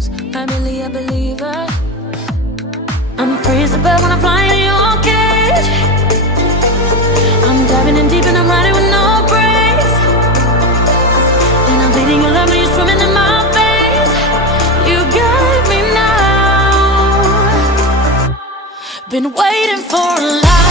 knows I'm really a believer. I'm free as a bird when I'm flying in your cage. I'm diving in deep and I'm riding with no brakes. And I'm bleeding your love when you're swimming in my veins. You got me now. Been waiting for a life.